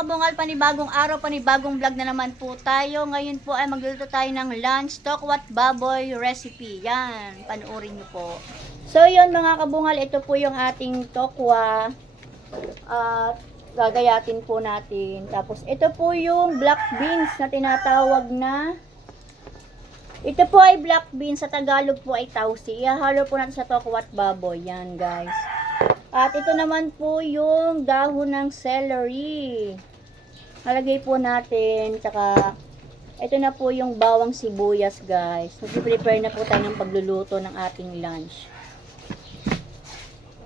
kabungal, panibagong araw, panibagong vlog na naman po tayo. Ngayon po ay magluluto tayo ng lunch, tokwat baboy recipe. Yan, panoorin nyo po. So yun mga kabungal, ito po yung ating tokwa. At gagayatin po natin. Tapos ito po yung black beans na tinatawag na. Ito po ay black beans, sa Tagalog po ay tausi. Ihahalo po natin sa tokwat baboy. Yan guys. At ito naman po yung dahon ng celery. Nalagay po natin. Tsaka, ito na po yung bawang sibuyas guys. Mag-prepare na po tayo ng pagluluto ng ating lunch.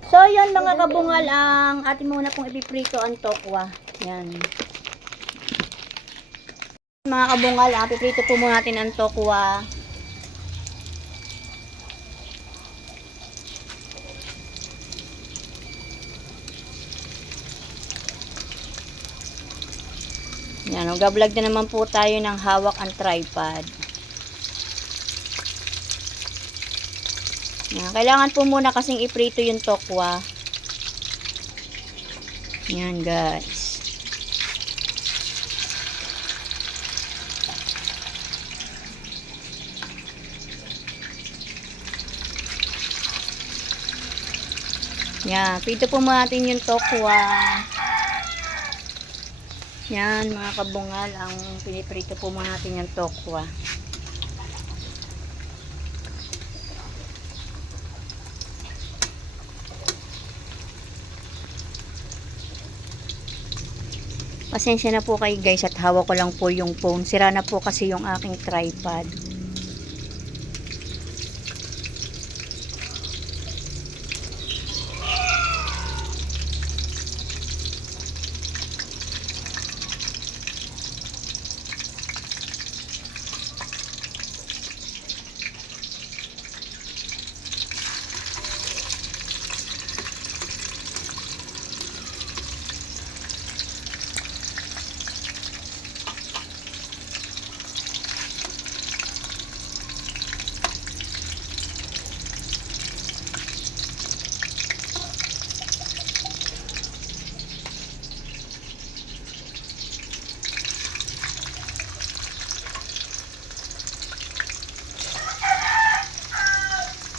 So, yan mga kabungal, ang ating muna pong ipiprito ang tokwa. Yan. Mga kabungal, ipiprito po muna natin ang tokwa. Yan, mag-vlog na naman po tayo ng hawak ang tripod. Yan, kailangan po muna kasing iprito yung tokwa. Yan guys. Yan, prito po muna natin yung tokwa. Yan mga kabungal, ang piniprito po muna natin yung tokwa. Pasensya na po kayo guys at hawak ko lang po yung phone. Sira na po kasi yung aking tripod.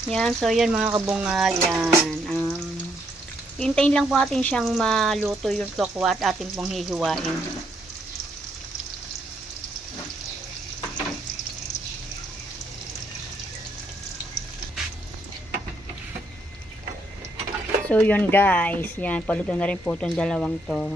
Yan, so yan mga kabungal, yan. Hintayin lang po natin siyang maluto yung tokwa at ating pong hihiwain. So yun guys, yan, paluto na rin po itong dalawang to.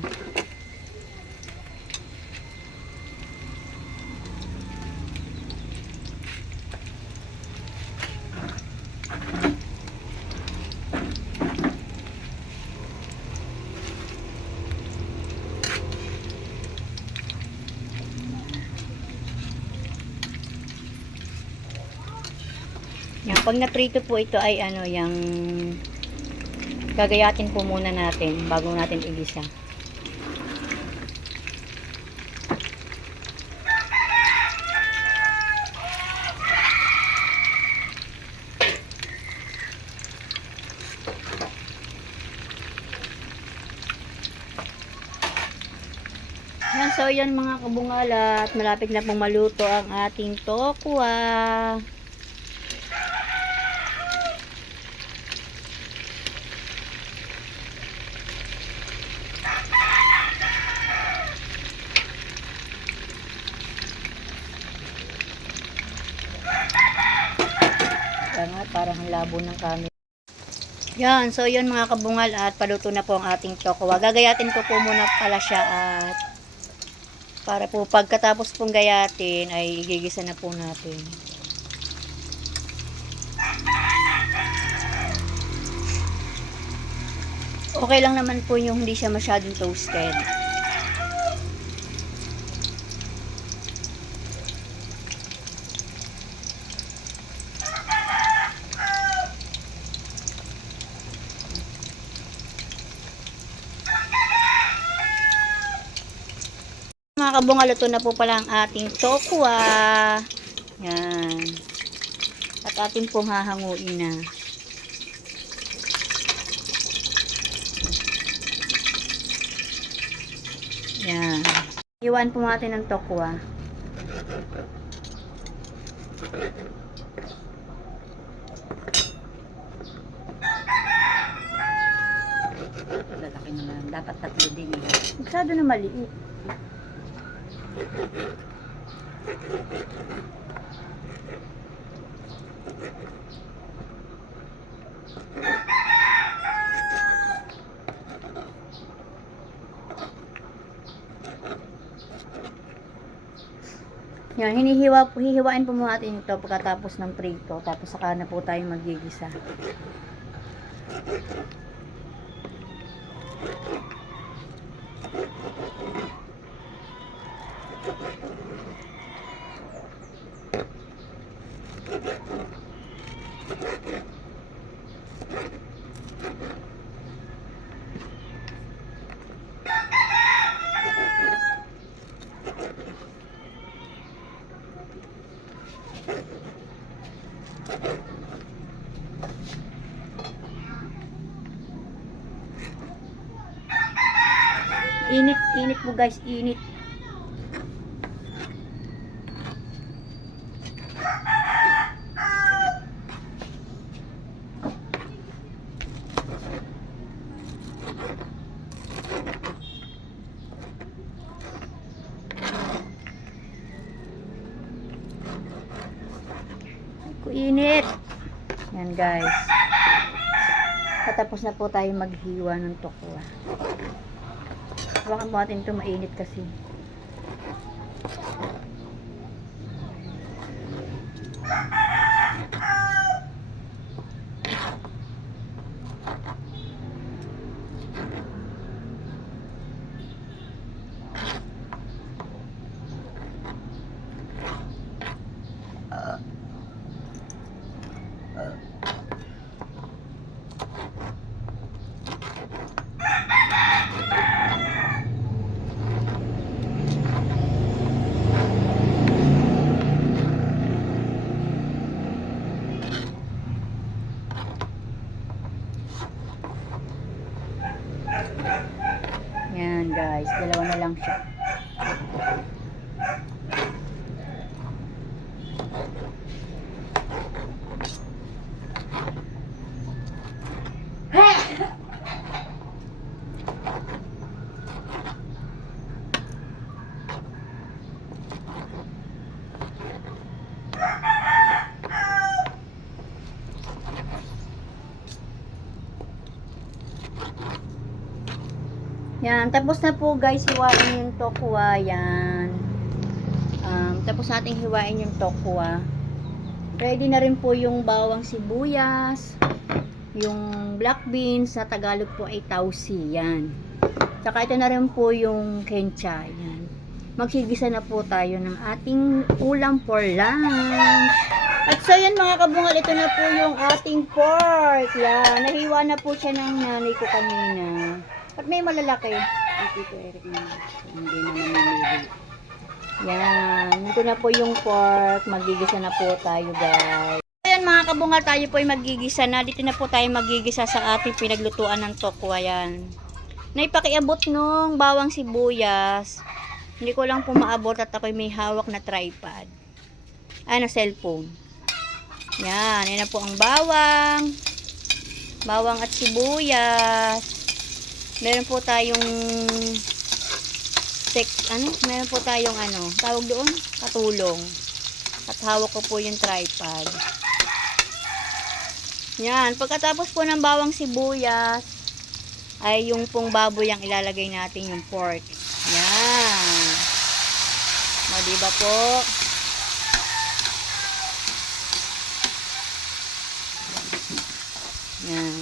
Yan, pag naprito po ito ay ano, yung gagayatin po muna natin bago natin igisa. Yan, so yan mga kabungal at malapit na pong maluto ang ating tokwa. Parang ang labo ng camera. Yan, so yun mga kabungal at paluto na po ang ating tokwa. Gagayatin ko po muna pala siya at para po pagkatapos pong gayatin ay igigisa na po natin. Okay lang naman po yung hindi siya masyadong toasted. Mga kabungal, luto na po pala ang ating tokwa. Yan. At ating pong hahanguin na. Yan. Iwan po natin ng tokwa. Lalaki naman. Dapat 3 din eh. Masyado na maliit. Yan, hihiwain po muna natin ito pagkatapos ng prito. Tapos saka na po tayo magigisa. Init po guys, init. Init. Yan guys. Patapos na po tayo maghiwa ng tokwa. Baka po natin ito mainit kasi. Yan guys, dalawa na lang siya. Yan, tapos na po guys, hiwain yung tokwa, yan. Tapos natin hiwain yung tokwa. Ready na rin po yung bawang sibuyas, yung black beans, sa Tagalog po ay tausi, yan. Saka ito na rin po yung kencha, yan. Magsigisa na po tayo ng ating ulam for lunch. At so yan mga kabungal, ito na po yung ating pork. Yan, nahiwa na po siya ng nanay ko kanina. At may malalaki. Ito Eric na. Hindi na namimili. Yan. Ito na po yung pork. Magigisa na po tayo guys. Ayan mga kabungal, tayo po ay magigisa na. Dito na po tayo magigisa sa ating pinaglutuan ng tokwa. Yan. Naipakiabot nung bawang sibuyas. Hindi ko lang po maabot at ako'y may hawak na tripod. Na cellphone. Yan. Yan na po ang bawang. Bawang at sibuyas. Meron po tayong meron po tayong tawag doon, katulong. At hawak ko po yung tripod. Yan, pagkatapos po ng bawang sibuyas, ay yung pong baboy ang ilalagay natin yung pork. Yan. O, diba po? Yan.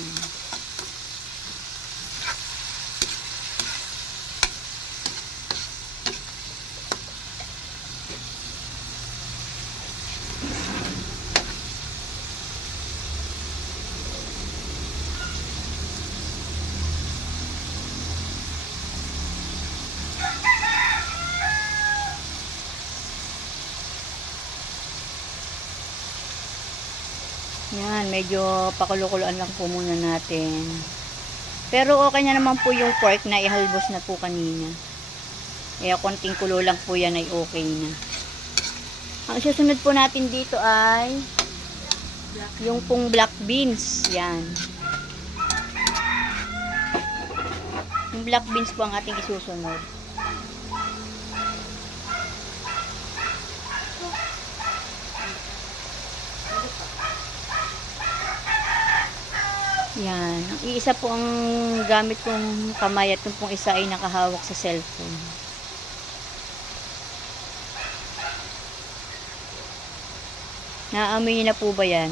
Yan, medyo pakulukuloan lang po muna natin. Pero okay na naman po yung pork na ihalbos na po kanina. Kaya konting kulo lang po yan ay okay na. Ang susunod po natin dito ay yung pong black beans. Yan. Yung black beans po ang ating isusunod. Yan. Ang iisa po ang gamit kong kamay at yung pong isa ay nakahawak sa cellphone. Naamoy niyo na po ba yan?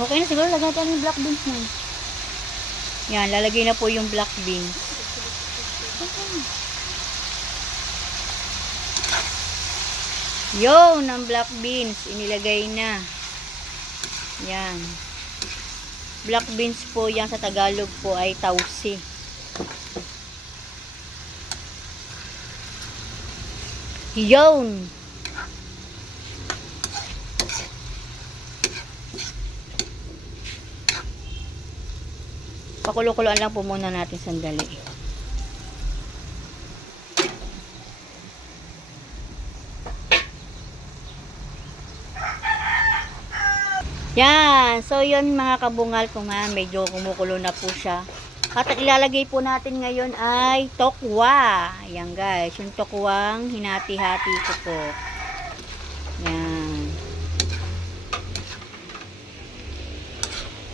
Okay na siguro, lagyan natin yung black beans na. Yan, lalagay na po yung black beans. Yun, ang black beans, inilagay na. Yan. Black beans po, yan sa Tagalog po ay tausi. Yun. Pakulo-kuloan lang po muna natin sandali. Yan. So, yun mga kabungal ko nga. Medyo kumukulo na po siya. At ang ilalagay po natin ngayon ay tokwa. Yan guys. Yung tokwang hinati-hati ko po. Yan.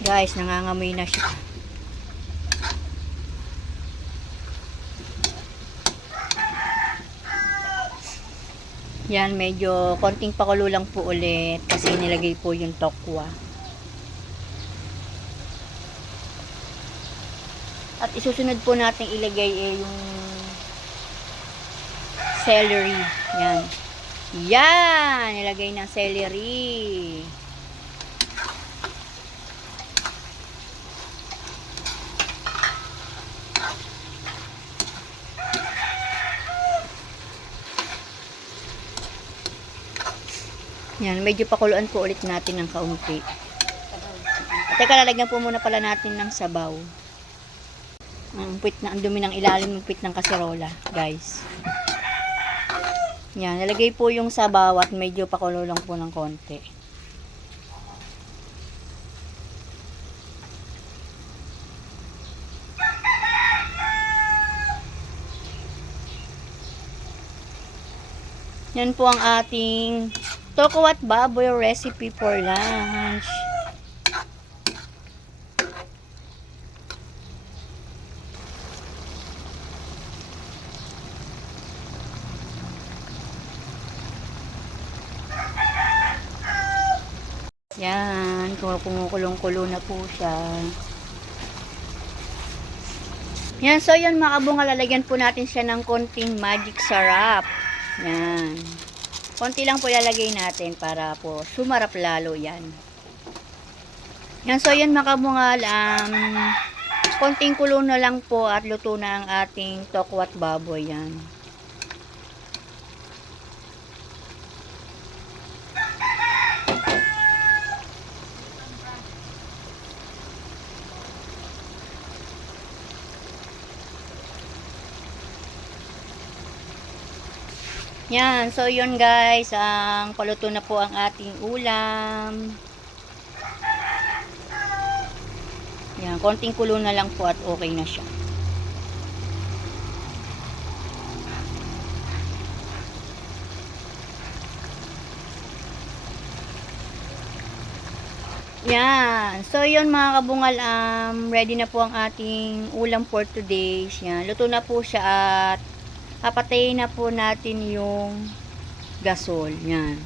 Guys, nangangamoy na siya. Yan, medyo konting pakulo lang po ulit kasi nilagay po yung tokwa. At isusunod po natin ilagay yung celery. Yan. Yan! Nilagay ng celery. Yan, medyo pakuluan po ulit natin ng kaunti. Teka, lalagyan po muna pala natin ng sabaw. Ang dumi ng ilalim ng pit ng kaserola, guys. Yan, nalagay po yung sabaw at medyo pakulo lang po ng konti. Yan po ang ating tokwat baboy recipe for lunch. Yan, kumukulong-kulo na po siya. Yan, so yun mga kabungal, lalagyan po natin siya ng konting magic sarap. Yan. Konti lang po lalagay natin para po sumarap lalo yan. Yan, so yan mga kabungal, konting kulo na lang po at luto na ang ating tokwat baboy yan. Yan, so yun guys, ang paluto na po ang ating ulam. Yan, konting kulo na lang po at okay na siya. Yan. So, yun mga kabungal, ready na po ang ating ulam for today. Yan. Luto na po siya at papatayin na po natin yung gasol. Yan.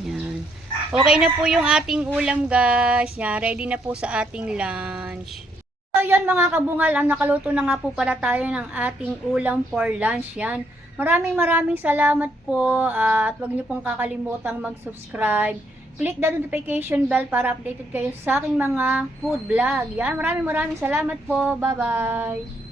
Yan. Okay na po yung ating ulam, guys. Yan. Ready na po sa ating lunch. So, yun mga kabungal, nakaluto na nga po pala tayo ng ating ulam for lunch. Yan. Maraming salamat po at huwag niyo pong kakalimutang mag-subscribe. Click the notification bell para updated kayo sa aking mga food vlog. Yan. Maraming salamat po. Bye-bye.